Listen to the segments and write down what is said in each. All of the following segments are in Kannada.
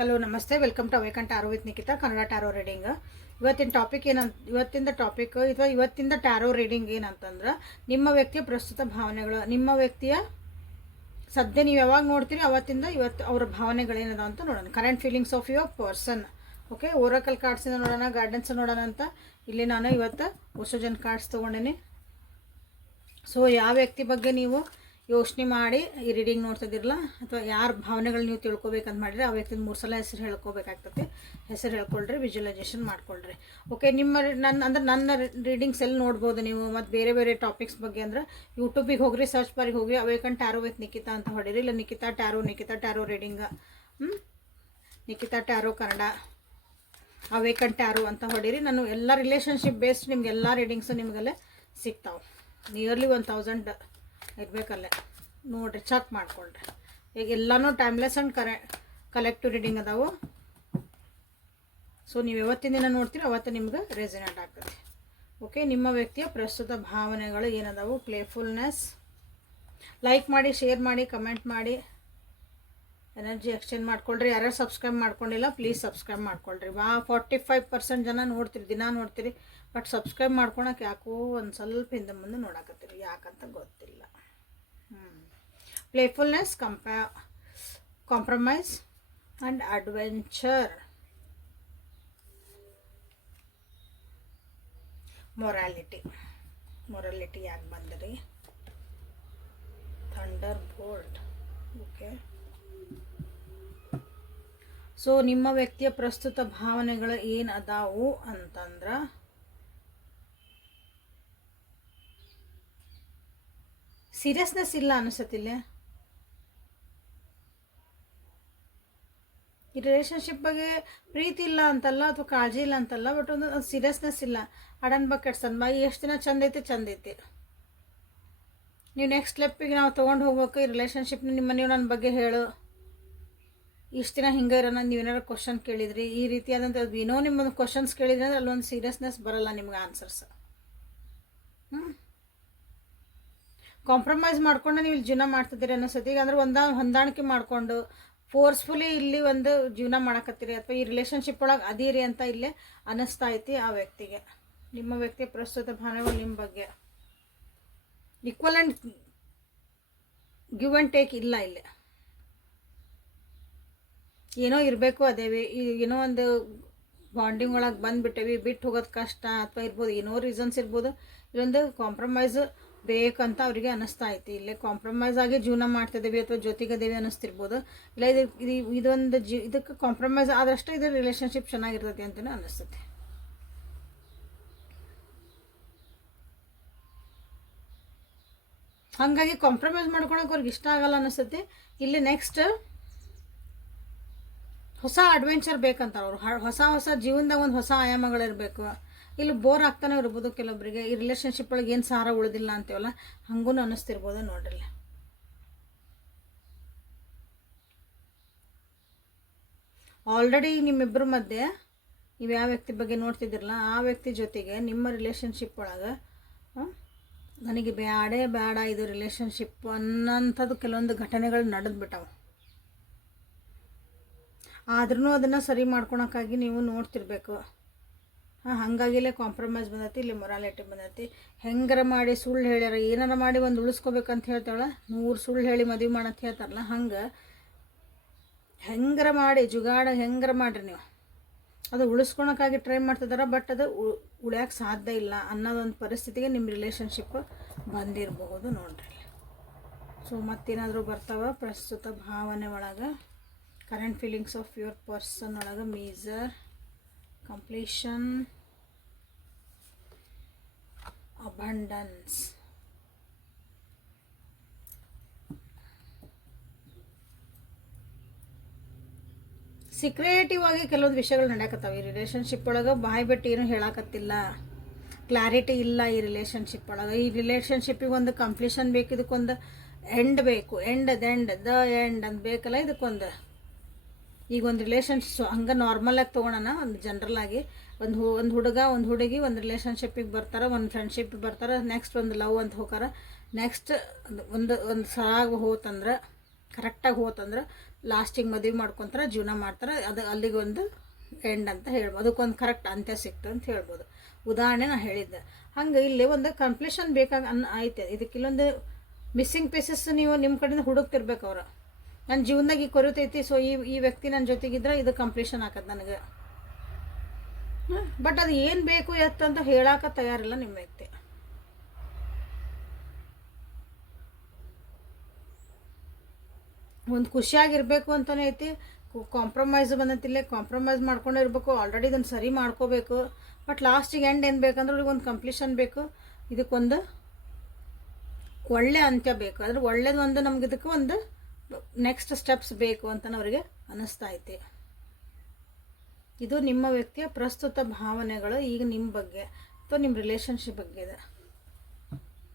ಹಲೋ ನಮಸ್ತೆ, welcome to awaken tarot with Nikhita Kannada tarot reading. ಇವತ್ತಿನ ಟಾಪಿಕ್ ಇವತ್ತಿಂದ ಟ್ಯಾರೋ ರೀಡಿಂಗ್ ಏನಂತಂದ್ರೆ, ನಿಮ್ಮ ವ್ಯಕ್ತಿಯ ಪ್ರಸ್ತುತ ಭಾವನೆಗಳು, ನಿಮ್ಮ ವ್ಯಕ್ತಿಯ ಸದ್ಯ ನೀವು ಯಾವಾಗ ನೋಡ್ತೀರಿ ಅವತ್ತಿಂದ ಇವತ್ತು ಅವರ ಭಾವನೆಗಳೇನದ ಅಂತ ನೋಡೋಣ. Current feelings of your person. Okay, oracle ಕಾರ್ಡ್ಸಿಂದ ನೋಡೋಣ, ಗೈಡೆನ್ಸ್ ನೋಡೋಣ ಅಂತ ಇಲ್ಲಿ ನಾನು ಇವತ್ತು ಹೊಸಜನ್ ಕಾರ್ಡ್ಸ್ ತೊಗೊಂಡೇನಿ. ಸೊ ಯಾವ ವ್ಯಕ್ತಿ ಬಗ್ಗೆ ನೀವು ಯೋಚನೆ ಮಾಡಿ ಈ ರೀಡಿಂಗ್ ನೋಡ್ತಿದ್ದಿರಲ್ಲ, ಅಥವಾ ಯಾರ ಭಾವನೆಗಳು ನೀವು ತಿಳ್ಕೊಬೇಕಂತ ಮಾಡಿದ್ರೆ ಆ ವ್ಯಕ್ತಿನ 3 ಸಲ ಹೆಸರು ಹೇಳ್ಕೊಬೇಕಾಗ್ತದೆ. ಹೆಸರು ಹೇಳ್ಕೊಳ್ರಿ, ವಿಜುವಲೈಸೇಷನ್ ಮಾಡ್ಕೊಳ್ರಿ. ಓಕೆ, ನನ್ನ ರೀಡಿಂಗ್ಸ್ ಎಲ್ಲಿ ನೋಡ್ಬೋದು ನೀವು. ಮತ್ತು ಬೇರೆ ಬೇರೆ ಟಾಪಿಕ್ಸ್ ಬಗ್ಗೆ ಅಂದ್ರೆ ಯೂಟ್ಯೂಬಿಗೆ ಹೋಗ್ರಿ, ಸರ್ಚ್ ಬಾರಿಗೆ ಹೋಗ್ರಿ, ಅವೇಕನ್ ಟ್ಯಾರೋ ವಿತ್ ನಿಖಿತಾ ಅಂತ ಹೊಡೀರಿ. ಇಲ್ಲ Nikhita tarot reading, Nikhita tarot Kannada, awaken tarot ಅಂತ ಹೊಡೀರಿ. ನಾನು ಎಲ್ಲ ರಿಲೇಷನ್ಶಿಪ್ ಬೇಸ್ಡ್ ನಿಮ್ಗೆ ಎಲ್ಲ ರೀಡಿಂಗ್ಸು ನಿಮಗೆಲ್ಲ ಸಿಗ್ತಾವೆ. ನಿಯರ್ಲಿ 1000 ಇರಬೇಕಲ್ಲೇ. ನೋಡಿರಿ, ಚೆಕ್ ಮಾಡ್ಕೊಳ್ರಿ. ಈಗ ಎಲ್ಲನೂ ಟೈಮ್ಲೆಸ್ ಆ್ಯಂಡ್ ಕಲೆಕ್ಟಿವ್ ರೀಡಿಂಗ್ ಅದಾವು. ಸೊ ನೀವು ಯಾವತ್ತಿನ ದಿನ ನೋಡ್ತೀರಿ ಅವತ್ತು ನಿಮ್ಗೆ ರೆಸಿನೇಟ್ ಆಗ್ತದೆ. ಓಕೆ, ನಿಮ್ಮ ವ್ಯಕ್ತಿಯ ಪ್ರಸ್ತುತ ಭಾವನೆಗಳು ಏನದಾವು. ಪ್ಲೇಫುಲ್ನೆಸ್. ಲೈಕ್ ಮಾಡಿ, ಶೇರ್ ಮಾಡಿ, ಕಮೆಂಟ್ ಮಾಡಿ, ಎನರ್ಜಿ ಎಕ್ಸ್ಚೇಂಜ್ ಮಾಡ್ಕೊಳ್ರಿ. ಯಾರ್ಯಾರು ಸಬ್ಸ್ಕ್ರೈಬ್ ಮಾಡ್ಕೊಂಡಿಲ್ಲ ಪ್ಲೀಸ್ ಸಬ್ಸ್ಕ್ರೈಬ್ ಮಾಡ್ಕೊಳ್ರಿ. 45% ಜನ ನೋಡ್ತೀರಿ, ದಿನ ನೋಡ್ತೀರಿ, ಬಟ್ ಸಬ್ಸ್ಕ್ರೈಬ್ ಮಾಡ್ಕೊಳಕ್ಕೆ ಯಾಕೋ ಒಂದು ಸ್ವಲ್ಪ ಹಿಂದೆ ಮುಂದೆ ನೋಡಕತ್ತೀರಿ, ಯಾಕಂತ ಗೊತ್ತಿಲ್ಲ. ಪ್ಲೇಫುಲ್ನೆಸ್, ಕಾಂಪ್ರಮೈಸ್ ಆ್ಯಂಡ್ ಅಡ್ವೆಂಚರ್. ಮೊರಾಲಿಟಿ ಯಾಕೆ ಬಂದ್ರಿ. Thunder bolt. ಓಕೆ, ಸೊ ನಿಮ್ಮ ವ್ಯಕ್ತಿಯ ಪ್ರಸ್ತುತ ಭಾವನೆಗಳು ಏನು ಅದಾವು ಅಂತಂದ್ರೆ, ಸೀರಿಯಸ್ನೆಸ್ ಇಲ್ಲ ಅನಿಸತ್ತಿಲ್ಲ. ಈ ರಿಲೇಷನ್ಶಿಪ್ ಬಗ್ಗೆ ಪ್ರೀತಿ ಇಲ್ಲ ಅಂತಲ್ಲ, ಅಥವಾ ಕಾಳಜಿ ಇಲ್ಲ ಅಂತಲ್ಲ, ಬಟ್ ಒಂದು ಸೀರಿಯಸ್ನೆಸ್ ಇಲ್ಲ. ಅಡನ್ ಬಕೆಟ್ಸ್ ಅಂದ ಎಷ್ಟು ದಿನ ಚಂದ ಐತಿ. ನೀವು ನೆಕ್ಸ್ಟ್ ಸ್ಟೆಪ್ಪಿಗೆ ನಾವು ತೊಗೊಂಡು ಹೋಗ್ಬೇಕು ಈ ರಿಲೇಷನ್ಶಿಪ್ನ. ನೀವು ನನ್ನ ಬಗ್ಗೆ ಹೇಳು, ಇಷ್ಟು ದಿನ ಹಿಂಗೆ ಇರೋಣ. ನೀವೇನಾರು ಕ್ವಶನ್ ಕೇಳಿದ್ರಿ, ಈ ರೀತಿಯಾದಂಥ ಏನೋ ನಿಮ್ಮೊಂದು ಕ್ವಶನ್ಸ್ ಕೇಳಿದ್ರಿ ಅಂದ್ರೆ ಅಲ್ಲೊಂದು ಸೀರಿಯಸ್ನೆಸ್ ಬರೋಲ್ಲ ನಿಮ್ಗೆ ಆನ್ಸರ್ಸ್. ಕಾಂಪ್ರಮೈಸ್ ಮಾಡ್ಕೊಂಡು ನೀವು ಇಲ್ಲಿ ಜೀವನ ಮಾಡ್ತಿದ್ದೀರಿ ಅನ್ನಿಸ್ತೈತಿ. ಈಗ ಅಂದ್ರೆ ಹೊಂದಾಣಿಕೆ ಮಾಡಿಕೊಂಡು ಫೋರ್ಸ್ಫುಲಿ ಇಲ್ಲಿ ಒಂದು ಜೀವನ ಮಾಡಕತ್ತೀರಿ, ಅಥವಾ ಈ ರಿಲೇಷನ್ಶಿಪ್ ಒಳಗೆ ಅದೀರಿ ಅಂತ ಇಲ್ಲೇ ಅನ್ನಿಸ್ತಾ ಐತಿ ಆ ವ್ಯಕ್ತಿಗೆ. ನಿಮ್ಮ ವ್ಯಕ್ತಿಯ ಪ್ರಸ್ತುತ ಭಾವನೆಗಳು ನಿಮ್ಮ ಬಗ್ಗೆ. Equal and give and take ಇಲ್ಲ ಇಲ್ಲಿ. ಏನೋ ಇರಬೇಕು ಅದೇವಿ, ಏನೋ ಒಂದು ಬಾಂಡಿಂಗ್ ಒಳಗೆ ಬಂದುಬಿಟ್ಟೇವಿ, ಬಿಟ್ಟು ಹೋಗೋದು ಕಷ್ಟ ಅಥವಾ ಇರ್ಬೋದು, ಏನೋ ರೀಸನ್ಸ್ ಇರ್ಬೋದು. ಇಲ್ಲೊಂದು ಕಾಂಪ್ರಮೈಸ್ ಬೇಕಂತ ಅವರಿಗೆ ಅನ್ನಿಸ್ತಾ ಐತಿ. ಇಲ್ಲೇ ಕಾಂಪ್ರಮೈಸ್ ಆಗಿ ಜೀವನ ಮಾಡ್ತಿದ್ದೀವಿ ಅಥವಾ ಜೊತೆಗದೇವಿ ಅನ್ನಿಸ್ತಿರ್ಬೋದು. ಇಲ್ಲ ಇದೊಂದು ಇದಕ್ಕೆ ಕಾಂಪ್ರಮೈಸ್ ಆದಷ್ಟು ಇದು ರಿಲೇಷನ್ಶಿಪ್ ಚೆನ್ನಾಗಿರ್ತೈತಿ ಅಂತಲೇ ಅನ್ನಿಸ್ತೈತಿ. ಹಾಗಾಗಿ ಕಾಂಪ್ರಮೈಸ್ ಮಾಡ್ಕೊಳಕ್ಕೆ ಅವ್ರಿಗೆ ಇಷ್ಟ ಆಗಲ್ಲ ಅನ್ನಿಸ್ತೈತಿ. ಇಲ್ಲಿ ನೆಕ್ಸ್ಟ್ ಹೊಸ ಅಡ್ವೆಂಚರ್ ಬೇಕಂತ ಅವರು. ಹೊಸ ಜೀವನದಾಗ ಒಂದು ಹೊಸ ಆಯಾಮಗಳಿರಬೇಕು. ಇಲ್ಲಿ ಬೋರ್ ಆಗ್ತಾನೆ ಇರ್ಬೋದು ಕೆಲವೊಬ್ಬರಿಗೆ. ಈ ರಿಲೇಷನ್ಶಿಪ್ ಒಳಗೆ ಏನು ಸಾರ ಉಳಿದಿಲ್ಲ ಅಂತೀವಲ್ಲ, ಹಂಗೂ ಅನ್ನಿಸ್ತಿರ್ಬೋದು. ನೋಡ್ರಿ, ಆಲ್ರೆಡಿ ನಿಮ್ಮಿಬ್ಬರ ಮಧ್ಯೆ ನೀವು ಯಾವ ವ್ಯಕ್ತಿ ಬಗ್ಗೆ ನೋಡ್ತಿದ್ದಿರಲ್ಲ ಆ ವ್ಯಕ್ತಿ ಜೊತೆಗೆ ನಿಮ್ಮ ರಿಲೇಷನ್ಶಿಪ್ ಒಳಗೆ ನನಗೆ ಬೇಡ ಇದು ರಿಲೇಷನ್ಶಿಪ್ ಅನ್ನೋಂಥದ್ದು ಕೆಲವೊಂದು ಘಟನೆಗಳು ನಡೆದ್ಬಿಟ್ಟವು. ಆದ್ರೂ ಅದನ್ನು ಸರಿ ಮಾಡ್ಕೊಳಕ್ಕಾಗಿ ನೀವು ನೋಡ್ತಿರ್ಬೇಕು. ಹಾಗಾಗಿಲೇ ಕಾಂಪ್ರಮೈಸ್ ಬಂದೈತಿ, ಇಲ್ಲಿ ಮೊರಾಲಿಟಿ ಬಂದೈತಿ. ಹೆಂಗಾರ ಮಾಡಿ ಸುಳ್ಳು ಹೇಳ್ಯಾರ, ಏನಾರ ಮಾಡಿ ಒಂದು ಉಳಿಸ್ಕೋಬೇಕಂತ ಹೇಳ್ತಾಳೆ. 100 ಸುಳ್ಳು ಹೇಳಿ ಮದುವೆ ಮಾಡಂತ ಹೇಳ್ತಾರಲ್ಲ, ಹಂಗೆ ಹೆಂಗಾರ ಮಾಡಿ ಜುಗಾಡ ಹೆಂಗಾರ ಮಾಡಿರಿ ನೀವು ಅದು ಉಳಿಸ್ಕೊಳಕ್ಕಾಗಿ ಟ್ರೈ ಮಾಡ್ತಿದಾರ. ಬಟ್ ಅದು ಉಳಿಯೋಕೆ ಸಾಧ್ಯ ಇಲ್ಲ ಅನ್ನೋದೊಂದು ಪರಿಸ್ಥಿತಿಗೆ ನಿಮ್ಮ ರಿಲೇಷನ್ಶಿಪ್ ಬಂದಿರಬಹುದು. ನೋಡ್ರಿ, ಸೊ ಮತ್ತೇನಾದರೂ ಬರ್ತಾವ ಪ್ರಸ್ತುತ ಭಾವನೆ ಒಳಗೆ. Current feelings of your person ಒಳಗೆ ಮೇಜರ್, ಕಂಪ್ಲೀಷನ್, ಅಬಂಡನ್ಸ್. ಸೀಕ್ರೆಟಿವ್ ಆಗಿ ಕೆಲವೊಂದು ವಿಷಯಗಳು ನಡೆಯಕತ್ತಾವ ಈ ರಿಲೇಷನ್ಶಿಪ್ ಒಳಗೆ. ಬಾಯಿ ಬಿಟ್ಟು ಏನು ಹೇಳಕತ್ತಿಲ್ಲ, ಕ್ಲಾರಿಟಿ ಇಲ್ಲ ಈ ರಿಲೇಷನ್ಶಿಪ್ ಒಳಗೆ. ಈ ರಿಲೇಷನ್ಶಿಪ್ಪಿಗೆ ಒಂದು ಕಂಪ್ಲೀಷನ್ ಬೇಕು, ಇದಕ್ಕೊಂದು ಎಂಡ್ ಬೇಕು. ದ ಎಂಡ್ ಅಂತ ಬೇಕಲ್ಲ ಇದಕ್ಕೊಂದು. ಈಗ ಒಂದು ರಿಲೇಷನ್ಶಿಪ್ ಹಂಗೆ ನಾರ್ಮಲಾಗಿ ತೊಗೊಳೋಣ, ಒಂದು ಜನ್ರಲ್ ಆಗಿ ಒಂದು ಹುಡುಗ ಒಂದು ಹುಡುಗಿ ಒಂದು ರಿಲೇಷನ್ಶಿಪ್ಪಿಗೆ ಬರ್ತಾರೆ, ಒಂದು ಫ್ರೆಂಡ್ಶಿಪ್ಪಿಗೆ ಬರ್ತಾರೆ, ನೆಕ್ಸ್ಟ್ ಒಂದು ಲವ್ ಅಂತ ಹೋಗಾರ. ನೆಕ್ಸ್ಟ್ ಒಂದು ಸರಾಗಿ ಹೋತಂದ್ರೆ, ಕರೆಕ್ಟಾಗಿ ಹೋತಂದ್ರೆ ಲಾಸ್ಟಿಗೆ ಮದುವೆ ಮಾಡ್ಕೊತಾರೆ, ಜೀವನ ಮಾಡ್ತಾರೆ, ಅದು ಅಲ್ಲಿಗೆ ಒಂದು ಎಂಡ್ ಅಂತ ಹೇಳ್ಬೋದು, ಅದಕ್ಕೊಂದು ಕರೆಕ್ಟ್ ಅಂತ್ಯ ಸಿಕ್ತು ಅಂತ ಹೇಳ್ಬೋದು. ಉದಾಹರಣೆ ನಾನು ಹೇಳಿದ್ದೆ. ಹಂಗೆ ಇಲ್ಲಿ ಒಂದು ಕಂಪ್ಲೀಷನ್ ಐತೆ. ಇದಕ್ಕೆ ಇಲ್ಲೊಂದು ಮಿಸ್ಸಿಂಗ್ ಪೀಸಸ್ ನೀವು ನಿಮ್ಮ ಕಡೆಯಿಂದ ಹುಡುಕ್ತಿರ್ಬೇಕು. ಅವ್ರು ನನ್ನ ಜೀವನದಾಗ ಈಗ ಕೊರತೈತಿ, ಸೊ ಈ ವ್ಯಕ್ತಿ ನನ್ನ ಜೊತೆಗಿದ್ರೆ ಇದು ಕಂಪ್ಲೀಷನ್ ಆಕತ್ತೆ ನನಗೆ. ಬಟ್ ಅದು ಏನು ಬೇಕು ಎತ್ತಂತ ಹೇಳಾಕ ತಯಾರಿಲ್ಲ ನಿಮ್ಮ ವ್ಯಕ್ತಿ. ಒಂದು ಖುಷಿಯಾಗಿರ್ಬೇಕು ಅಂತಲೇ ಐತಿ. ಕಾಂಪ್ರಮೈಸ್ ಬಂದಂತಿಲ್ಲೇ ಕಾಂಪ್ರಮೈಸ್ ಮಾಡ್ಕೊಂಡೇ ಇರಬೇಕು. ಆಲ್ರೆಡಿ ಇದನ್ನು ಸರಿ ಮಾಡ್ಕೋಬೇಕು. ಬಟ್ ಲಾಸ್ಟಿಗೆ ಎಂಡ್ ಏನು ಬೇಕಂದ್ರೆ ಅವ್ರಿಗೆ ಒಂದು ಕಂಪ್ಲೀಷನ್ ಬೇಕು, ಇದಕ್ಕೊಂದು ಒಳ್ಳೆ ಅಂತ್ಯ ಬೇಕು. ಅದ್ರ ಒಳ್ಳೇದು ಒಂದು ನಮ್ಗೆ ಇದಕ್ಕೆ ಒಂದು ನೆಕ್ಸ್ಟ್ ಸ್ಟೆಪ್ಸ್ ಬೇಕು ಅಂತ ಅವರಿಗೆ ಅನ್ನಿಸ್ತಾ ಐತಿ. ಇದು ನಿಮ್ಮ ವ್ಯಕ್ತಿಯ ಪ್ರಸ್ತುತ ಭಾವನೆಗಳು ಈಗ ನಿಮ್ಮ ಬಗ್ಗೆ ಅಥವಾ ನಿಮ್ಮ ರಿಲೇಷನ್ಶಿಪ್ ಬಗ್ಗೆ ಇದೆ.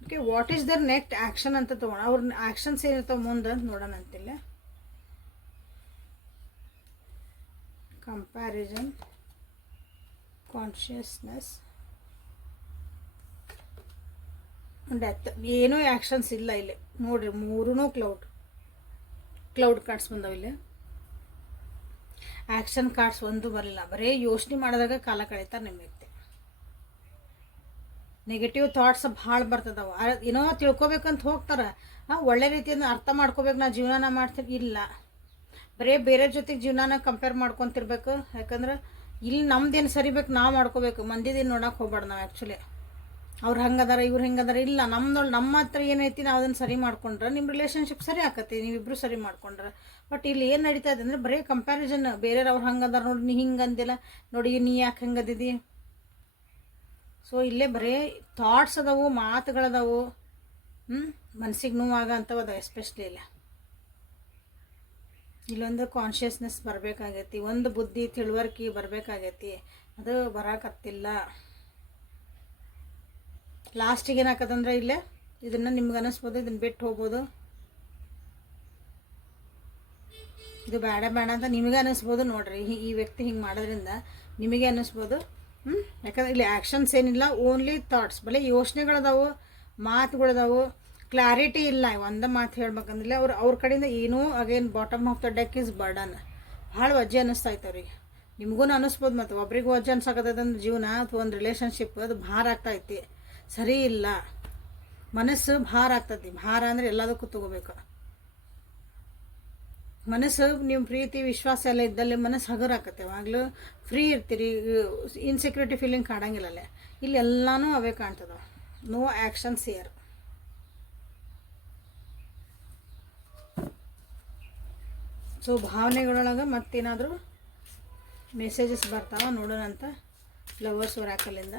Okay, what is their next action ಅಂತ ತೊಗೊಳ. ಅವ್ರ ಆ್ಯಕ್ಷನ್ಸ್ ಏನಿರ್ತಾವೆ ಮುಂದೆ ಅಂತ ನೋಡೋಣ ಅಂತಿಲ್ಲ. Comparison, consciousness, death. ಏನೂ ಆ್ಯಕ್ಷನ್ಸ್ ಇಲ್ಲ ಇಲ್ಲಿ ನೋಡ್ರಿ. ಮೂರೂ ಕ್ಲೌಡ್ ಕಾರ್ಡ್ಸ್ ಬಂದವು ಇಲ್ಲಿ. ಆ್ಯಕ್ಷನ್ ಕಾರ್ಡ್ಸ್ ಒಂದು ಬರಲಿಲ್ಲ. ಬರೀ ಯೋಚನೆ ಮಾಡಿದಾಗ ಕಾಲ ಕಳೀತಾರೆ ನಿಮ್ಮ ವ್ಯಕ್ತಿ. ನೆಗೆಟಿವ್ ಥಾಟ್ಸ್ ಭಾಳ ಬರ್ತದವು. ಏನೋ ತಿಳ್ಕೊಬೇಕಂತ ಹೋಗ್ತಾರೆ. ಒಳ್ಳೆ ರೀತಿಯಿಂದ ಅರ್ಥ ಮಾಡ್ಕೋಬೇಕು, ನಾ ಜೀವನ ಮಾಡ್ತೀನಿ. ಇಲ್ಲ, ಬರೀ ಬೇರೆ ಜೊತೆಗೆ ಜೀವನ ಕಂಪೇರ್ ಮಾಡ್ಕೊತಿರ್ಬೇಕು. ಯಾಕಂದ್ರೆ ಇಲ್ಲಿ ನಮ್ದೇನು ಸರಿಬೇಕು ನಾವು ಮಾಡ್ಕೋಬೇಕು. ಮಂದಿದೇನು ನೋಡೋಕೆ ಹೋಗ್ಬಾರ್ದು ನಾವು. ಆ್ಯಕ್ಚುಲಿ ಅವ್ರು ಹಂಗದಾರ ಇವ್ರು ಹೆಂಗದಾರ ಇಲ್ಲ, ನಮ್ಮ ಹತ್ರ ಏನೈತಿ ನಾವು ಅದನ್ನು ಸರಿ ಮಾಡ್ಕೊಂಡ್ರೆ ನಿಮ್ಮ ರಿಲೇಷನ್ಶಿಪ್ ಸರಿ ಆಕತಿ, ನೀವಿಬ್ಬರು ಸರಿ ಮಾಡ್ಕೊಂಡ್ರೆ. ಬಟ್ ಇಲ್ಲಿ ಏನು ನಡೀತಾ ಇದೆ ಅಂದರೆ ಬರೀ ಕಂಪ್ಯಾರಿಸನ್. ಬೇರೆಯವ್ರು ಅವ್ರು ಹಂಗದಾರ ನೋಡಿ, ನೀ ಹಿಂಗೆ ಅಂದಿಲ್ಲ ನೋಡಿ, ನೀ ಯಾಕೆ ಹಂಗದಿದಿ. ಸೊ ಇಲ್ಲೇ ಬರೀ ಥಾಟ್ಸ್ ಅದಾವು, ಮಾತುಗಳದಾವು, ಮನಸ್ಸಿಗೆ ನೋವಾಗ ಅಂತವು ಅದಾವೆ. ಎಸ್ಪೆಷಲಿ ಇಲ್ಲೊಂದು ಕಾನ್ಷಿಯಸ್ನೆಸ್ ಬರಬೇಕಾಗೈತಿ, ಒಂದು ಬುದ್ಧಿ ತಿಳುವಳಿಕೆ ಬರಬೇಕಾಗೈತಿ. ಅದು ಬರೋಕತ್ತಿಲ್ಲ. ಲಾಸ್ಟಿಗೆ ಏನಾಕತ್ತಂದ್ರೆ ಇಲ್ಲೇ ಇದನ್ನು ನಿಮ್ಗೆ ಅನ್ನಿಸ್ಬೋದು, ಇದನ್ನು ಬಿಟ್ಟು ಹೋಗ್ಬೋದು, ಇದು ಬೇಡ ಅಂತ ನಿಮಗೆ ಅನ್ನಿಸ್ಬೋದು. ನೋಡ್ರಿ, ಈ ವ್ಯಕ್ತಿ ಹಿಂಗೆ ಮಾಡೋದ್ರಿಂದ ನಿಮಗೆ ಅನ್ನಿಸ್ಬೋದು. ಯಾಕಂದ್ರೆ ಇಲ್ಲಿ ಆ್ಯಕ್ಷನ್ಸ್ ಏನಿಲ್ಲ, ಓನ್ಲಿ ಥಾಟ್ಸ್. ಬರೀ ಯೋಚನೆಗಳದಾವು, ಮಾತುಗಳದಾವು, ಕ್ಲಾರಿಟಿ ಇಲ್ಲ. ಒಂದು ಮಾತು ಹೇಳ್ಬೇಕಂದ್ರೆ ಅವ್ರ ಕಡೆಯಿಂದ ಏನೂ again bottom of the deck is burden. ಭಾಳ ವಜ್ಜೆ ಅನ್ನಿಸ್ತಾ ಇತ್ತು ಅವ್ರಿಗೆ. ನಿಮಗೂ ಅನ್ನಿಸ್ಬೋದು. ಮತ್ತು ಒಬ್ರಿಗೂ ವಜ್ಜೆ ಅನ್ಸಕತ್ತದಂದ್ರೆ ಜೀವನ ಅಥವಾ ಒಂದು ರಿಲೇಷನ್ಶಿಪ್ ಅದು ಭಾರ ಆಗ್ತಾಯಿತಿ, ಸರಿ ಇಲ್ಲ. ಮನಸ್ಸು ಭಾರ ಆಗ್ತೈತಿ. ಭಾರ ಅಂದರೆ ಎಲ್ಲದಕ್ಕೂ ತಗೋಬೇಕು. ಮನಸ್ಸು ನೀವು ಪ್ರೀತಿ ವಿಶ್ವಾಸ ಎಲ್ಲ ಇದ್ದಲ್ಲಿ ಮನಸ್ಸು ಹಗುರ ಆಕತ್ತೆ. ಯಾವಾಗಲೂ ಫ್ರೀ ಇರ್ತೀರಿ, ಇನ್ಸೆಕ್ಯೂರಿಟಿ ಫೀಲಿಂಗ್ ಕಾಣಂಗಿಲ್ಲಲ್ಲೇ. ಇಲ್ಲಿ ಎಲ್ಲನೂ ಅವೇ ಕಾಣ್ತದ. No actions here. ಸೊ ಭಾವನೆಗಳೊಳಗೆ ಮತ್ತೇನಾದರೂ ಮೆಸೇಜಸ್ ಬರ್ತಾವ ನೋಡೋಣಂತ ಲವರ್ಸ್ ಒರಾಕಲಿಂದ.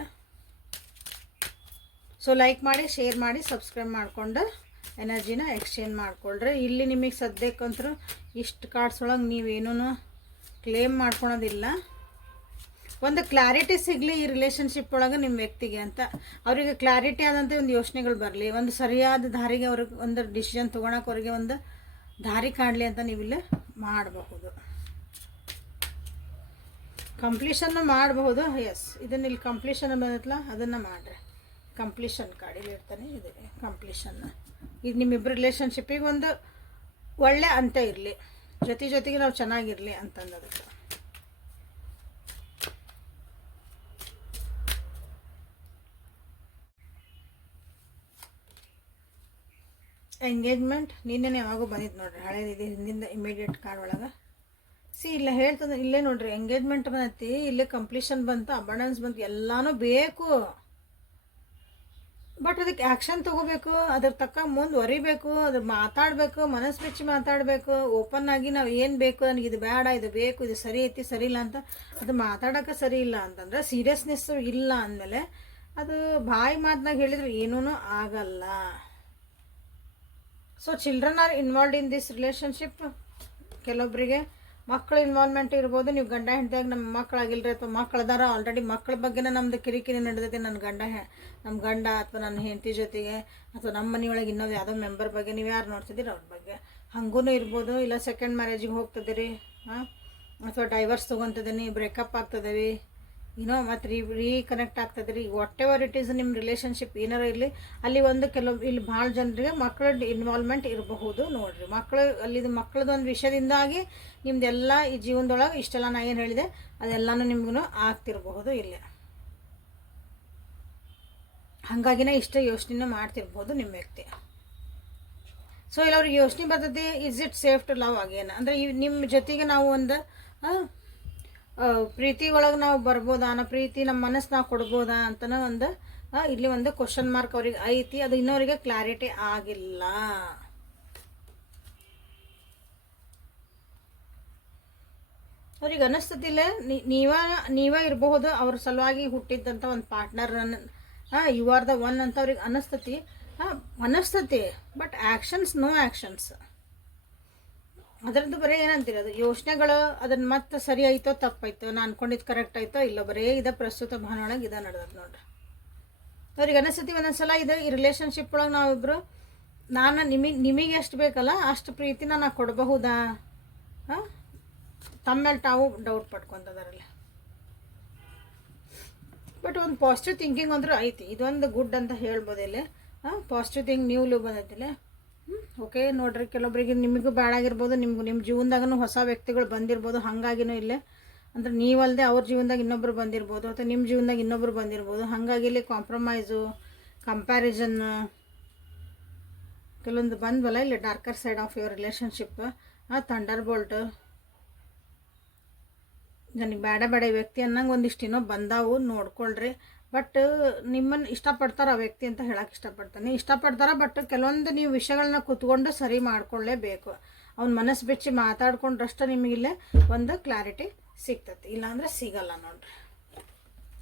ಸೊ ಲೈಕ್ ಮಾಡಿ, ಶೇರ್ ಮಾಡಿ, ಸಬ್ಸ್ಕ್ರೈಬ್ ಮಾಡಿಕೊಂಡು ಎನರ್ಜಿನ ಎಕ್ಸ್ಚೇಂಜ್ ಮಾಡಿಕೊಳ್ರಿ. ಇಲ್ಲಿ ನಿಮಗೆ ಸದ್ಯಕ್ಕಂತರೂ ಇಷ್ಟು ಕಾರ್ಡ್ಸ್ ಒಳಗೆ ನೀವೇನೂ ಕ್ಲೇಮ್ ಮಾಡ್ಕೊಳೋದಿಲ್ಲ. ಒಂದು ಕ್ಲಾರಿಟಿ ಸಿಗಲಿ ಈ ರಿಲೇಷನ್ಶಿಪ್ ಒಳಗೆ ನಿಮ್ಮ ವ್ಯಕ್ತಿಗೆ ಅಂತ. ಅವರಿಗೆ ಕ್ಲಾರಿಟಿ ಆದಂತೆ ಒಂದು ಯೋಚನೆಗಳು ಬರಲಿ, ಒಂದು ಸರಿಯಾದ ದಾರಿಗೆ ಅವ್ರಿಗೆ ಒಂದು ಡಿಸಿಷನ್ ತೊಗೊಳಕ್ಕೆ ಅವ್ರಿಗೆ ಒಂದು ದಾರಿ ಕಾಣಲಿ ಅಂತ ನೀವಿಲ್ಲಿ ಮಾಡಬಹುದು. ಕಂಪ್ಲೀಷನ್ನು ಮಾಡಬಹುದು. ಎಸ್, ಇದನ್ನ ಇಲ್ಲಿ ಕಂಪ್ಲೀಷನ್ ಬಂದತ್ತಲ್ಲ, ಅದನ್ನು ಮಾಡಿರಿ. ಕಂಪ್ಲೀಷನ್ ಕಾರ್ಡಿಲ್ಲಿ ಇರ್ತಾನೆ ಇದೆ ಕಂಪ್ಲೀಷನ್ನ. ಇದು ನಿಮ್ಮಿಬ್ಬರು ರಿಲೇಷನ್ಶಿಪ್ಪಿಗೆ ಒಂದು ಒಳ್ಳೆ ಅಂತ್ಯ ಇರಲಿ, ಜೊತೆಗೆ ನಾವು ಚೆನ್ನಾಗಿರಲಿ ಅಂತಂದದಕ್ಕೆ. ಎಂಗೇಜ್ಮೆಂಟ್ ನಿನ್ನೆ ಯಾವಾಗೂ ಬಂದಿದ್ದು ನೋಡ್ರಿ, ಹಳೇದಿದೆ ಹಿಂದಿಂದ ಇಮಿಡಿಯೇಟ್ ಕಾರ್ಡ್ ಒಳಗೆ. ಇಲ್ಲ ಹೇಳ್ತದೆ ಇಲ್ಲೇ ನೋಡ್ರಿ, ಎಂಗೇಜ್ಮೆಂಟ್ ಬಂದೈತಿ, ಇಲ್ಲೇ ಕಂಪ್ಲೀಷನ್ ಬಂತು, ಅಬಂಡೆನ್ಸ್ ಬಂತು, ಎಲ್ಲನೂ ಬೇಕು. ಬಟ್ ಅದಕ್ಕೆ ಆ್ಯಕ್ಷನ್ ತೊಗೋಬೇಕು, ಅದ್ರ ತಕ್ಕ ಮುಂದುವರಿಬೇಕು, ಅದ್ರ ಮಾತಾಡಬೇಕು, ಮನಸ್ಸು ಬಿಚ್ಚಿ ಮಾತಾಡಬೇಕು. ಓಪನ್ ಆಗಿ ನಾವು ಏನು ಬೇಕು, ನನಗೆ ಇದು ಬೇಡ, ಇದು ಬೇಕು, ಇದು ಸರಿ ಐತಿ, ಸರಿ ಇಲ್ಲ ಅಂತ ಅದು ಮಾತಾಡೋಕೆ ಸರಿ ಇಲ್ಲ ಅಂತಂದ್ರೆ, ಸೀರಿಯಸ್ನೆಸ್ ಇಲ್ಲ ಅಂದಮೇಲೆ ಅದು ಬಾಯಿ ಮಾತನಾಗ ಹೇಳಿದ್ರೆ ಏನೂ ಆಗಲ್ಲ. So children are involved in this relationship. ಕೆಲವೊಬ್ಬರಿಗೆ ಮಕ್ಕಳ ಇನ್ವಾಲ್ವ್ಮೆಂಟ್ ಇರ್ಬೋದು. ನೀವು ಗಂಡ ಹೆಂಡತಿಯಾಗಿ ನಮ್ಮ ಮಕ್ಕಳಾಗಿಲ್ಲರಿ ಅಥವಾ ಮಕ್ಕಳದಾರ ಆಲ್ರೆಡಿ, ಮಕ್ಕಳ ಬಗ್ಗೆನೇ ನಮ್ಮದು ಕಿರಿಕಿರಿ ನಡೆದೈತೆ. ನಮ್ಮ ಗಂಡ ಅಥವಾ ನನ್ನ ಹೆಂಡತಿ ಜೊತೆಗೆ ಅಥವಾ ನಮ್ಮ ಮನೆಯೊಳಗೆ ಇನ್ನೊಂದು ಯಾವುದೋ ಮೆಂಬರ್ ಬಗ್ಗೆ ನೀವು ಯಾರು ನೋಡ್ತಿದ್ದೀರಿ ಅವ್ರ ಬಗ್ಗೆ ಹಂಗೂ ಇರ್ಬೋದು. ಇಲ್ಲ ಸೆಕೆಂಡ್ ಮ್ಯಾರೇಜಿಗೆ ಹೋಗ್ತಿದ್ದೀರಿ, ಅಥವಾ ಡೈವರ್ಸ್ ತೊಗೊತಿದ್ದೀನಿ, ಬ್ರೇಕಪ್ ಆಗ್ತದೇವಿ, ಮತ್ತು ರೀಕನೆಕ್ಟ್ ಆಗ್ತದೆ ರೀ. ವಾಟ್ ಎವರ್ ಇಟ್ ಈಸ್ ನಿಮ್ಮ ರಿಲೇಷನ್ಶಿಪ್ ಏನಾರ ಇರಲಿ, ಅಲ್ಲಿ ಒಂದು ಇಲ್ಲಿ ಭಾಳ ಜನರಿಗೆ ಮಕ್ಕಳ ಇನ್ವಾಲ್ವ್ಮೆಂಟ್ ಇರಬಹುದು ನೋಡಿರಿ. ಮಕ್ಕಳದೊಂದು ವಿಷಯದಿಂದಾಗಿ ನಿಮ್ದೆಲ್ಲ ಈ ಜೀವನದೊಳಗೆ ಇಷ್ಟೆಲ್ಲ ನಾ ಏನು ಹೇಳಿದೆ ಅದೆಲ್ಲನೂ ನಿಮ್ಗೂ ಆಗ್ತಿರಬಹುದು ಇಲ್ಲಿ. ಹಾಗಾಗಿನೇ ಇಷ್ಟ ಯೋಚನೆ ಮಾಡ್ತಿರ್ಬೋದು ನಿಮ್ಮ ವ್ಯಕ್ತಿ. ಸೊ ಇಲ್ಲ ಅವ್ರಿಗೆ ಯೋಚನೆ ಬರ್ತದೆ, is it safe to love again, ಅಂದರೆ ನಿಮ್ಮ ಜೊತೆಗೆ ನಾವು ಒಂದು ಪ್ರೀತಿ ಒಳಗೆ ನಾವು ಬರ್ಬೋದಾ, ಪ್ರೀತಿ ನಮ್ಮ ಮನಸ್ಸು ನಾವು ಕೊಡ್ಬೋದಾ ಅಂತನೋ ಒಂದು ಇಲ್ಲಿ ಒಂದು ಕ್ವಶನ್ ಮಾರ್ಕ್ ಅವ್ರಿಗೆ ಐತಿ. ಅದು ಇನ್ನೋರಿಗೆ ಕ್ಲಾರಿಟಿ ಆಗಿಲ್ಲ. ಅವ್ರಿಗೆ ಅನ್ನಿಸ್ತದಿಲ್ಲ ನೀವೇ ಇರಬಹುದು ಅವ್ರ ಸಲುವಾಗಿ ಹುಟ್ಟಿದ್ದಂಥ ಒಂದು partner, you are the one ಅಂತ ಅವ್ರಿಗೆ ಅನ್ನಿಸ್ತತಿ. But actions, no actions. ಅದರದ್ದು ಬರೀ ಏನಂತೀರಿ, ಅದು ಯೋಚನೆಗಳು ಅದನ್ನು ಮತ್ತೆ ಸರಿ ಆಯ್ತೋ ತಪ್ಪಾಯ್ತೋ, ನಾನು ಅನ್ಕೊಂಡಿದ್ದು ಕರೆಕ್ಟ್ ಆಯ್ತೋ ಇಲ್ಲೋ, ಬರೀ ಇದೆ ಪ್ರಸ್ತುತ ಭಾವನೆಯೊಳಗೆ ಇದೆ ನಡೆದದ್ದು ನೋಡ್ರಿ. ಅವ್ರಿಗೆ ಅನ್ನಿಸ್ತತಿ ಒಂದೊಂದ್ಸಲ ಇದು ಈ ರಿಲೇಷನ್ಶಿಪ್ ಒಳಗೆ ನಾವಿಬ್ಬರು ನಿಮಗೆ ಎಷ್ಟು ಬೇಕಲ್ಲ ಅಷ್ಟು ಪ್ರೀತಿನ ನಾನು ಕೊಡಬಹುದಾ, ತಮ್ಮ ಮೇಲೆ ತಾವು ಡೌಟ್ ಪಡ್ಕೊತದಾರಲ್ಲಿ. ಬಟ್ ಒಂದು ಪಾಸಿಟಿವ್ ಥಿಂಕಿಂಗ್ ಅಂದ್ರೆ ಐತಿ, ಇದೊಂದು ಗುಡ್ ಅಂತ ಹೇಳ್ಬೋದು ಇಲ್ಲಿ. ಪಾಸಿಟಿವ್ ಥಿಂಕ್ ನೀವು ಬಂದೈತಿಲ್ಲ. ಓಕೆ ನೋಡ್ರಿ, ಕೆಲವೊಬ್ಬರಿಗೆ ನಿಮಗೂ ಬೇಡಾಗಿರ್ಬೋದು, ನಿಮ್ಮ ಜೀವನದಾಗೂ ಹೊಸ ವ್ಯಕ್ತಿಗಳು ಬಂದಿರ್ಬೋದು. ಹಾಗಾಗಿನೂ ಇಲ್ಲೇ ಅಂದರೆ ನೀವಲ್ಲದೆ ಅವ್ರ ಜೀವನದಾಗ ಇನ್ನೊಬ್ಬರು ಬಂದಿರ್ಬೋದು, ಅಥವಾ ನಿಮ್ಮ ಜೀವನದಾಗ ಇನ್ನೊಬ್ಬರು ಬಂದಿರ್ಬೋದು. ಹಾಗಾಗಿ ಇಲ್ಲಿ ಕಾಂಪ್ರಮೈಸು, ಕಂಪ್ಯಾರಿಸನ್ ಕೆಲವೊಂದು ಬಂದ್ವಲ್ಲ ಇಲ್ಲಿ. Darker side of your relationship, thunder bolt, ನನಗೆ ಬೇಡ ವ್ಯಕ್ತಿ ಅನ್ನಂಗೆ ಒಂದಿಷ್ಟು ಏನೋ ಬಂದಾವು, ನೋಡ್ಕೊಳ್ರಿ. ಬಟ್ ನಿಮ್ಮನ್ನು ಇಷ್ಟಪಡ್ತಾರೆ ಆ ವ್ಯಕ್ತಿ ಅಂತ ಹೇಳಕ್ಕೆ ಇಷ್ಟಪಡ್ತಾರೆ. ಬಟ್ ಕೆಲವೊಂದು ನೀವು ವಿಷಯಗಳನ್ನ ಕೂತ್ಕೊಂಡು ಸರಿ ಮಾಡ್ಕೊಳ್ಳೇಬೇಕು. ಅವ್ನ ಮನಸ್ಸು ಬಿಚ್ಚಿ ಮಾತಾಡ್ಕೊಂಡ್ರಷ್ಟು ನಿಮಗಿಲ್ಲೇ ಒಂದು ಕ್ಲಾರಿಟಿ ಸಿಗ್ತತಿ, ಇಲ್ಲಾಂದ್ರೆ ಸಿಗಲ್ಲ ನೋಡ್ರಿ.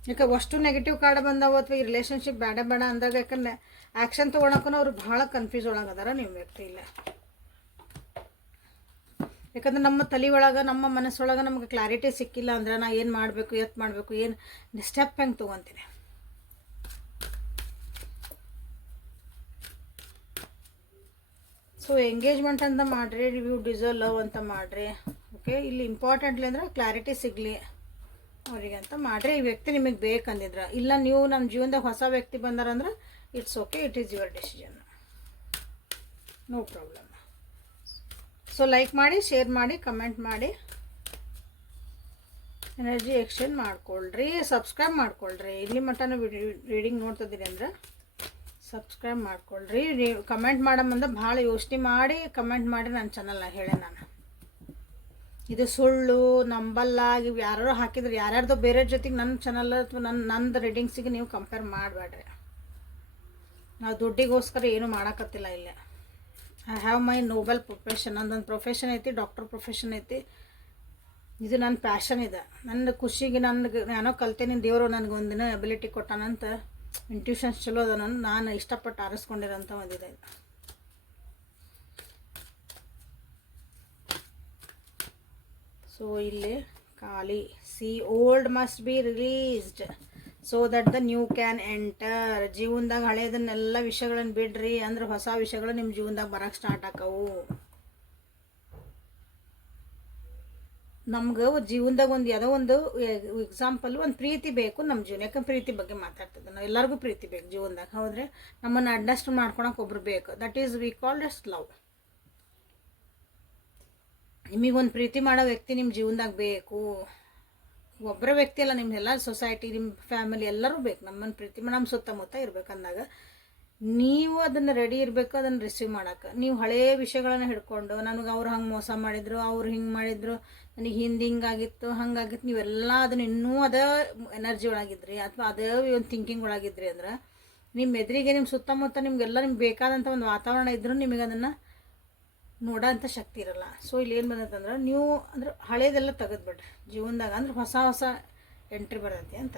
ಯಾಕೆ ಅಷ್ಟು ನೆಗೆಟಿವ್ ಕಾರ್ಡ್ ಬಂದಾವು, ಅಥವಾ ಈ ರಿಲೇಷನ್ಶಿಪ್ ಬೇಡ ಅಂದಾಗ ಯಾಕಂದ್ರೆ ಆ್ಯಕ್ಷನ್ ತೊಗೊಳಕ್ಕೂ ಅವ್ರು ಭಾಳ ಕನ್ಫ್ಯೂಸ್ ಒಳಗದಾರ ನಿಮ್ಮ ವ್ಯಕ್ತಿ ಇಲ್ಲ. ಯಾಕಂದ್ರೆ ನಮ್ಮ ತಲೆ ಒಳಗೆ, ನಮ್ಮ ಮನಸ್ಸೊಳಗೆ ನಮ್ಗೆ ಕ್ಲಾರಿಟಿ ಸಿಕ್ಕಿಲ್ಲ ಅಂದ್ರೆ ನಾ ಏನು ಮಾಡಬೇಕು, ಮಾಡಬೇಕು, ಏನು ಸ್ಟೆಪ್ ಹೆಂಗೆ ತೊಗೊತೀನಿ. ಸೊ ಎಂಗೇಜ್ಮೆಂಟ್ ಅಂತ ಮಾಡಿರಿ, ರಿವ್ಯೂ ಡಿಸರ್ವ್ ಲವ್ ಅಂತ ಮಾಡಿರಿ. ಓಕೆ, ಇಲ್ಲಿ ಇಂಪಾರ್ಟೆಂಟ್ಲಿ ಅಂದ್ರೆ ಕ್ಲಾರಿಟಿ ಸಿಗಲಿ ಅವರಿಗೆ ಅಂತ ಮಾಡಿರಿ. ಈ ವ್ಯಕ್ತಿ ನಿಮಗೆ ಬೇಕಂದಿದ್ರೆ, ಇಲ್ಲ ನೀವು ನಮ್ಮ ಜೀವನದಾಗ ಹೊಸ ವ್ಯಕ್ತಿ ಬಂದಾರಂದ್ರೆ it's okay, it is your decision, no problem. So like ಮಾಡಿ, ಶೇರ್ ಮಾಡಿ, ಕಮೆಂಟ್ ಮಾಡಿ, ಎನರ್ಜಿ ಎಕ್ಸ್ಚೇಂಜ್ ಮಾಡ್ಕೊಳ್ರಿ, ಸಬ್ಸ್ಕ್ರೈಬ್ ಮಾಡ್ಕೊಳ್ರಿ. ಇಲ್ಲಿ ಮಟ್ಟನೂ ರೀಡಿಂಗ್ ನೋಡ್ತಿದ್ದೀರಿ ಅಂದ್ರೆ ಸಬ್ಸ್ಕ್ರೈಬ್ ಮಾಡ್ಕೊಳ್ರಿ. ಕಮೆಂಟ್ ಮಾಡೋ ಮುಂದೆ ಭಾಳ ಯೋಚನೆ ಮಾಡಿ ಕಮೆಂಟ್ ಮಾಡಿ ನನ್ನ ಚಾನಲ್ನ ಹೇಳೇ ನಾನು. ಇದು ಸುಳ್ಳು ನಂಬಲ್ಲ, ಇವು ಯಾರು ಹಾಕಿದ್ರೆ ಯಾರ್ಯಾರ್ದೋ ಬೇರೆ ಜೊತೆಗೆ ನನ್ನ ಚಾನಲ್ ಅಥವಾ ನಂದು ರೀಡಿಂಗ್ಸಿಗೆ ನೀವು ಕಂಪೇರ್ ಮಾಡಬೇಡ್ರಿ. ನಾವು ದುಡ್ಡಿಗೋಸ್ಕರ ಏನು ಮಾಡೋಕತ್ತಿಲ್ಲ ಇಲ್ಲೇ. I have my noble profession, ನಂದೊಂದು ಪ್ರೊಫೆಷನ್ ಐತಿ, ಡಾಕ್ಟರ್ ಪ್ರೊಫೆಷನ್ ಐತಿ. ಇದು ನನ್ನ ಪ್ಯಾಷನ್ ಇದೆ. ನನ್ನ ಖುಷಿಗೆ ನಾನೋ ಕಲ್ತೇನೆ, ದೇವರು ನನಗೆ ಒಂದಿನ ಎಬಿಲಿಟಿ ಕೊಟ್ಟಾನಂತ, ಇಂಟ್ಯೂಷನ್ಸ್ ಚಲೋ ಅದ, ನಾನು ಇಷ್ಟಪಟ್ಟು ಆರಿಸ್ಕೊಂಡಿರೋಂಥ ಒಂದಿದೆ. ಸೊ ಇಲ್ಲಿ ಖಾಲಿ C old must be released so that the new can enter. ಜೀವನದಾಗ ಹಳೆಯದನ್ನೆಲ್ಲ ವಿಷಯಗಳನ್ನು ಬಿಡ್ರಿ, ಅಂದ್ರೆ ಹೊಸ ವಿಷಯಗಳು ನಿಮ್ಮ ಜೀವನದಾಗ ಬರೋಕ್ಕೆ ಸ್ಟಾರ್ಟ್ ಆಕವು. ನಮ್ಗೆ ಜೀವನದಾಗ ಒಂದು ಯಾವುದೋ ಒಂದು ಎಕ್ಸಾಂಪಲ್, ಒಂದು ಪ್ರೀತಿ ಬೇಕು ನಮ್ಮ ಜೀವನ. ಯಾಕಂದ್ರೆ ಪ್ರೀತಿ ಬಗ್ಗೆ ಮಾತಾಡ್ತಿದ್ದೆ ನಾವು, ಎಲ್ಲರಿಗೂ ಪ್ರೀತಿ ಬೇಕು ಜೀವನದಾಗ. ಹೌದ್ರೆ ನಮ್ಮನ್ನು ಅಡ್ಜಸ್ಟ್ ಮಾಡ್ಕೊಳಕ್ಕೆ ಒಬ್ರು ಬೇಕು. That is we called as love. ನಿಮಗೊಂದು ಪ್ರೀತಿ ಮಾಡೋ ವ್ಯಕ್ತಿ ನಿಮ್ಮ ಜೀವನದಾಗ ಬೇಕು. ಒಬ್ಬರ ವ್ಯಕ್ತಿ ಅಲ್ಲ, ನಿಮ್ಮೆಲ್ಲ ಸೊಸೈಟಿ, ನಿಮ್ಮ ಫ್ಯಾಮಿಲಿ ಎಲ್ಲರೂ ಬೇಕು. ನಮ್ಮನ್ನು ಪ್ರೀತಿ ನಮ್ಮ ಸುತ್ತಮುತ್ತ ಇರಬೇಕಂದಾಗ ನೀವು ಅದನ್ನು ರೆಡಿ ಇರಬೇಕು, ಅದನ್ನು ರಿಸೀವ್ ಮಾಡೋಕೆ. ನೀವು ಹಳೆಯ ವಿಷಯಗಳನ್ನು ಹಿಡ್ಕೊಂಡು, ನನಗೆ ಅವ್ರು ಹಂಗೆ ಮೋಸ ಮಾಡಿದರು, ಅವ್ರು ಹಿಂಗೆ ಮಾಡಿದರು, ನನಗೆ ಹಿಂಗಾಗಿತ್ತು ಹಂಗಾಗಿತ್ತು, ನೀವೆಲ್ಲ ಅದನ್ನು ಇನ್ನೂ ಅದೇ ಎನರ್ಜಿ ಒಳಗಿದ್ರಿ ಅಥವಾ ಅದೇ ಒಂದು ಥಿಂಕಿಂಗ್ ಒಳಗಿದ್ರಿ ಅಂದ್ರೆ ನಿಮ್ಮ ಎದುರಿಗೆ, ನಿಮ್ಮ ಸುತ್ತಮುತ್ತ ನಿಮಗೆಲ್ಲ ನಿಮ್ಗೆ ಬೇಕಾದಂಥ ಒಂದು ವಾತಾವರಣ ಇದ್ರೂ ನಿಮಗೆ ಅದನ್ನು ನೋಡೋಂಥ ಶಕ್ತಿ ಇರಲ್ಲ. ಸೊ ಇಲ್ಲಿ ಏನು ಬಂದೈತಂದ್ರೆ ನೀವು ಅಂದ್ರೆ ಹಳೇದೆಲ್ಲ ತೆಗೆದ್ಬಿಡ್ರಿ ಜೀವನದಾಗ, ಅಂದ್ರೆ ಹೊಸ ಎಂಟ್ರಿ ಬರ್ತೈತಿ ಅಂತ.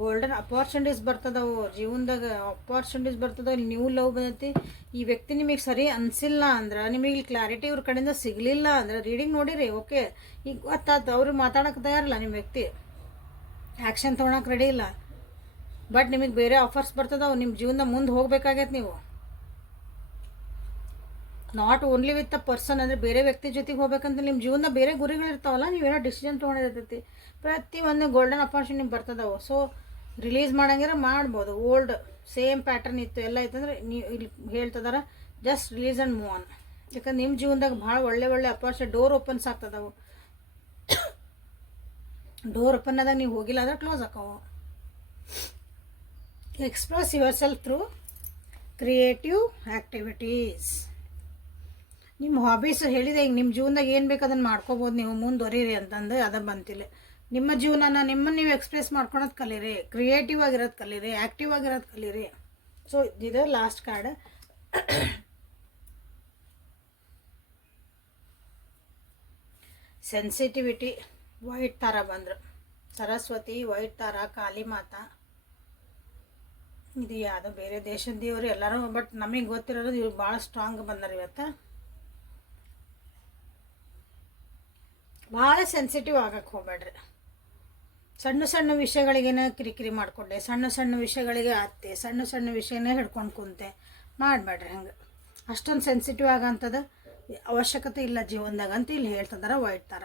ಗೋಲ್ಡನ್ ಅಪಾರ್ಚುನಿಟೀಸ್ ಬರ್ತದವು ಜೀವನದಾಗ, ಅಪಾರ್ಚುನಿಟೀಸ್ ಬರ್ತದವು. ಇಲ್ಲಿ ನೀವು ಲವ್ ಬಂದೈತಿ, ಈ ವ್ಯಕ್ತಿ ನಿಮಗೆ ಸರಿ ಅನಿಸಿಲ್ಲ ಅಂದ್ರೆ, ನಿಮಗೆ ಇಲ್ಲಿ ಕ್ಲಾರಿಟಿ ಇವ್ರ ಕಡೆಯಿಂದ ಸಿಗಲಿಲ್ಲ ಅಂದ್ರೆ ರೀಡಿಂಗ್ ನೋಡಿರಿ. ಓಕೆ, ಈಗ ಗೊತ್ತಾಯ್ತು ಅವ್ರಿಗೆ ಮಾತಾಡೋಕೆ ತಯಾರಿಲ್ಲ ನಿಮ್ಮ ವ್ಯಕ್ತಿ, ಆ್ಯಕ್ಷನ್ ತೊಗೊಳಕ್ಕೆ ರೆಡಿ ಇಲ್ಲ. ಬಟ್ ನಿಮಗೆ ಬೇರೆ ಆಫರ್ಸ್ ಬರ್ತದವು, ನಿಮ್ಮ ಜೀವನದ ಮುಂದೆ ಹೋಗ್ಬೇಕಾಗೈತೆ ನೀವು. Not only with a person, ಅಂದರೆ ಬೇರೆ ವ್ಯಕ್ತಿ ಜೊತೆಗೆ ಹೋಗ್ಬೇಕಂತ ನಿಮ್ಮ ಜೀವನ ಬೇರೆ ಗುರಿಗಳಿರ್ತಾವಲ್ಲ, ನೀವೇನೋ ಡಿಸಿಷನ್ ತೊಗೊಂಡಿರ್ತೈತಿ. ಪ್ರತಿಯೊಂದು ಗೋಲ್ಡನ್ ಅಪಾರ್ಚುನಿಟಿ ನಿಮ್ಗೆ ಬರ್ತದವು. ಸೊ ರಿಲೀಸ್ ಮಾಡಂಗಿರ ಮಾಡ್ಬೋದು. ಓಲ್ಡ್ ಸೇಮ್ ಪ್ಯಾಟರ್ನ್ ಇತ್ತು ಎಲ್ಲ ಇತ್ತಂದ್ರೆ ನೀವು ಇಲ್ಲಿ ಹೇಳ್ತದಾರ just release and move on. ಯಾಕಂದ್ರೆ ನಿಮ್ಮ ಜೀವನದಾಗ ಭಾಳ ಒಳ್ಳೆ ಒಳ್ಳೆ ಅಪಾರ್ಚುನಿಟಿ ಡೋರ್ ಓಪನ್ಸ್ ಆಗ್ತದವು. ಡೋರ್ ಓಪನ್ ಆದಾಗ ನೀವು ಹೋಗಿಲ್ಲ ಅಂದ್ರೆ ಕ್ಲೋಸ್ ಆಕವು. Express yourself through creative activities. ನಿಮ್ಮ ಹಾಬೀಸ್ ಹೇಳಿದೆ, ಈಗ ನಿಮ್ಮ ಜೀವನದಾಗ ಏನು ಬೇಕು ಅದನ್ನು ಮಾಡ್ಕೋಬೋದು, ನೀವು ಮುಂದುವರೀರಿ ಅಂತಂದು ಅದ ಬಂತಿಲ್ಲ. ನಿಮ್ಮ ಜೀವನನ ನಿಮ್ಮನ್ನು ನೀವು ಎಕ್ಸ್ಪ್ರೆಸ್ ಮಾಡ್ಕೊಳೋದು ಕಲೀರಿ, ಕ್ರಿಯೇಟಿವ್ ಆಗಿರೋದು ಕಲೀರಿ, ಆ್ಯಕ್ಟಿವ್ ಆಗಿರೋದು ಕಲೀರಿ. ಸೊ ಇದು ಲಾಸ್ಟ್ ಕಾರ್ಡ್. ಸೆನ್ಸಿಟಿವಿಟಿ ವೈಟ್ ತಾರ ಬಂದರು, ಸರಸ್ವತಿ, ವೈಟ್ ತಾರ, ಕಾಳಿ ಮಾತಾ. ಇದು ಯಾವುದೋ ಬೇರೆ ದೇಶದ ದೇವರು ಎಲ್ಲರೂ, ಬಟ್ ನಮಗೆ ಗೊತ್ತಿರೋದು ಇವ್ರು ಭಾಳ ಸ್ಟ್ರಾಂಗ್ ಬಂದಾರ ಇವತ್ತು. ಭಾಳ ಸೆನ್ಸಿಟಿವ್ ಆಗಕ್ಕೆ ಹೋಗ್ಬೇಡ್ರಿ. ಸಣ್ಣ ಸಣ್ಣ ವಿಷಯಗಳಿಗೇನೆ ಕಿರಿಕಿರಿ ಮಾಡಿಕೊಂಡೆ, ಸಣ್ಣ ಸಣ್ಣ ವಿಷಯಗಳಿಗೆ ಅತ್ತೆ, ಸಣ್ಣ ಸಣ್ಣ ವಿಷಯನೇ ಹಿಡ್ಕೊಂಡು ಕುಂತೆ ಮಾಡಬೇಡ್ರಿ. ಹಂಗೆ ಅಷ್ಟೊಂದು ಸೆನ್ಸಿಟಿವ್ ಆಗೋಂಥದ್ದು ಅವಶ್ಯಕತೆ ಇಲ್ಲ ಜೀವನದಾಗ ಅಂತ ಇಲ್ಲಿ ಹೇಳ್ತಿದಾರೆ ವೈಟ್ ಥರ.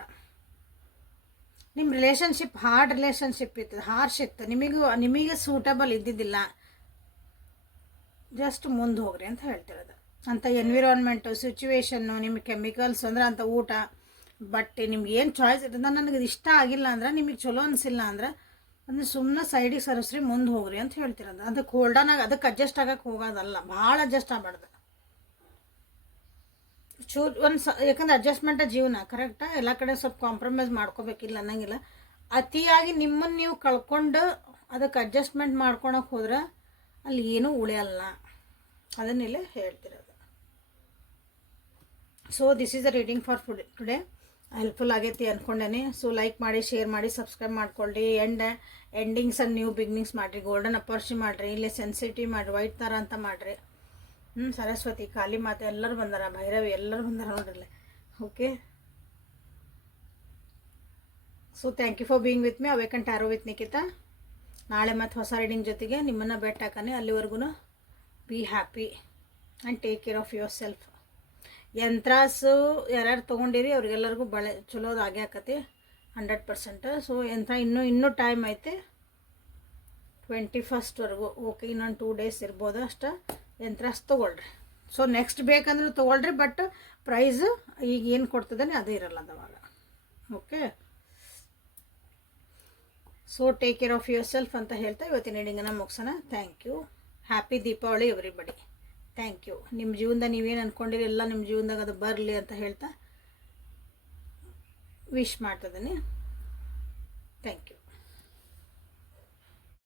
ನಿಮ್ಮ ರಿಲೇಷನ್ಶಿಪ್ ಹಾರ್ಡ್ ರಿಲೇಷನ್ಶಿಪ್ ಇರ್ತದೆ, ಹಾರ್ಶ್ ಇತ್ತು, ನಿಮಗೆ ಸೂಟಬಲ್ ಇದ್ದಿದ್ದಿಲ್ಲ, ಜಸ್ಟ್ ಮುಂದೆ ಹೋಗ್ರಿ ಅಂತ ಹೇಳ್ತಿರೋದು. ಅಂಥ ಎನ್ವಿರಾನ್ಮೆಂಟು, ಸಿಚುವೇಶನ್ನು, ನಿಮ್ಮ ಕೆಮಿಕಲ್ಸ್ ಅಂದ್ರೆ ಅಂಥ ಊಟ ಬಟ್ಟೆ, ನಿಮ್ಗೆ ಏನು ಚಾಯ್ಸ್ ಇರ್ತದೆ, ನನಗೆ ಇಷ್ಟ ಆಗಿಲ್ಲ ಅಂದ್ರೆ, ನಿಮಗೆ ಚಲೋ ಅನಿಸಿಲ್ಲ ಅಂದ್ರೆ ಅಂದರೆ ಸುಮ್ಮನೆ ಸೈಡಿಗೆ ಸರಿಸ್ರಿ, ಮುಂದೆ ಹೋಗ್ರಿ ಅಂತ ಹೇಳ್ತಿರೋದು. ಅದಕ್ಕೆ ಹೋಲ್ಡನಾಗ ಅದಕ್ಕೆ ಅಡ್ಜಸ್ಟ್ ಆಗಕ್ಕೆ ಹೋಗೋದಲ್ಲ, ಭಾಳ ಅಡ್ಜಸ್ಟ್ ಆಗಬಾರ್ದು. ಯಾಕಂದ್ರೆ ಅಡ್ಜಸ್ಟ್ಮೆಂಟ ಜೀವನ ಕರೆಕ್ಟಾ, ಎಲ್ಲ ಕಡೆ ಸ್ವಲ್ಪ ಕಾಂಪ್ರಮೈಸ್ ಮಾಡ್ಕೋಬೇಕಿಲ್ಲ ಅನ್ನಂಗಿಲ್ಲ. ಅತಿಯಾಗಿ ನಿಮ್ಮನ್ನು ನೀವು ಕಳ್ಕೊಂಡು ಅದಕ್ಕೆ ಅಡ್ಜಸ್ಟ್ಮೆಂಟ್ ಮಾಡ್ಕೊಳಕ್ಕೆ ಹೋದ್ರೆ ಅಲ್ಲಿ ಏನೂ ಉಳಿಯಲ್ಲ, ಅದನ್ನೆಲ್ಲ ಹೇಳ್ತಿರೋದು. So this is a reading for today. Helpful ಆಗೈತಿ ಅಂದ್ಕೊಂಡೇನೆ. ಸೊ ಲೈಕ್ ಮಾಡಿ, ಶೇರ್ ಮಾಡಿ, ಸಬ್ಸ್ಕ್ರೈಬ್ ಮಾಡ್ಕೊಳ್ಳಿ. ಎಂಡಿಂಗ್ಸ್ ಆ್ಯಂಡ್ ನ್ಯೂ ಬಿಗಿನಿಂಗ್ಸ್ ಮಾಡಿರಿ, ಗೋಲ್ಡನ್ ಅಪರ್ಚುನಿಟಿ ಮಾಡಿರಿ, ಇಲ್ಲೇ ಸೆನ್ಸಿಟಿವ್ ಮಾಡಿರಿ, ವೈಟ್ ಥರ ಅಂತ ಮಾಡಿರಿ. ಸರಸ್ವತಿ, ಕಾಳಿ ಮಾತೆ ಎಲ್ಲರೂ ಬಂದಾರ, ಭೈರವಿ ಎಲ್ಲರೂ ಬಂದಾರ ನೋಡ್ರಿ. Okay, so thank you for being with me. Awaken tarot with Nikhita. ನಾಳೆ ಮತ್ತು ಹೊಸ ರೀಡಿಂಗ್ ಜೊತೆಗೆ ನಿಮ್ಮನ್ನು ಭೇಟಿ ಹಾಕನೆ. ಅಲ್ಲಿವರೆಗೂ be happy and take care of yourself. ಯಂತ್ರಾಸು ಯಾರ್ಯಾರು ತೊಗೊಂಡಿರಿ ಅವ್ರಿಗೆಲ್ಲರಿಗೂ ಚಲೋದು ಆಗೇ ಆಕತಿ 100%. ಸೊ ಯಂತ್ರ ಇನ್ನೂ ಟೈಮ್ ಐತೆ 21st ಓಕೆ, ಇನ್ನೊಂದು 2 days ಇರ್ಬೋದು ಅಷ್ಟು. ಯಂತ್ರಾಸ್ ತೊಗೊಳ್ರಿ. ಸೊ ನೆಕ್ಸ್ಟ್ ಬೇಕಂದ್ರೆ ತೊಗೊಳ್ರಿ, ಬಟ್ ಪ್ರೈಸ್ ಈಗ ಏನು ಕೊಡ್ತದಾನೆ ಅದು ಇರಲ್ಲ ಅವಾಗ. Okay, so take care of yourself ಅಂತ ಹೇಳ್ತಾ ಇವತ್ತಿನ ರೀಡಿಂಗನ್ನು ಮುಗಿಸೋಣ. Thank you. Happy Deepavali everybody. Thank you. ನಿಮ್ಮ ಜೀವನದಾಗ ನೀವೇನು ಅಂದ್ಕೊಂಡಿರಿ ಎಲ್ಲ ನಿಮ್ಮ ಜೀವನದಾಗ ಅದು ಬರಲಿ ಅಂತ ಹೇಳ್ತಾ ವಿಶ್ ಮಾಡ್ತಿದ್ದೀನಿ. Thank you.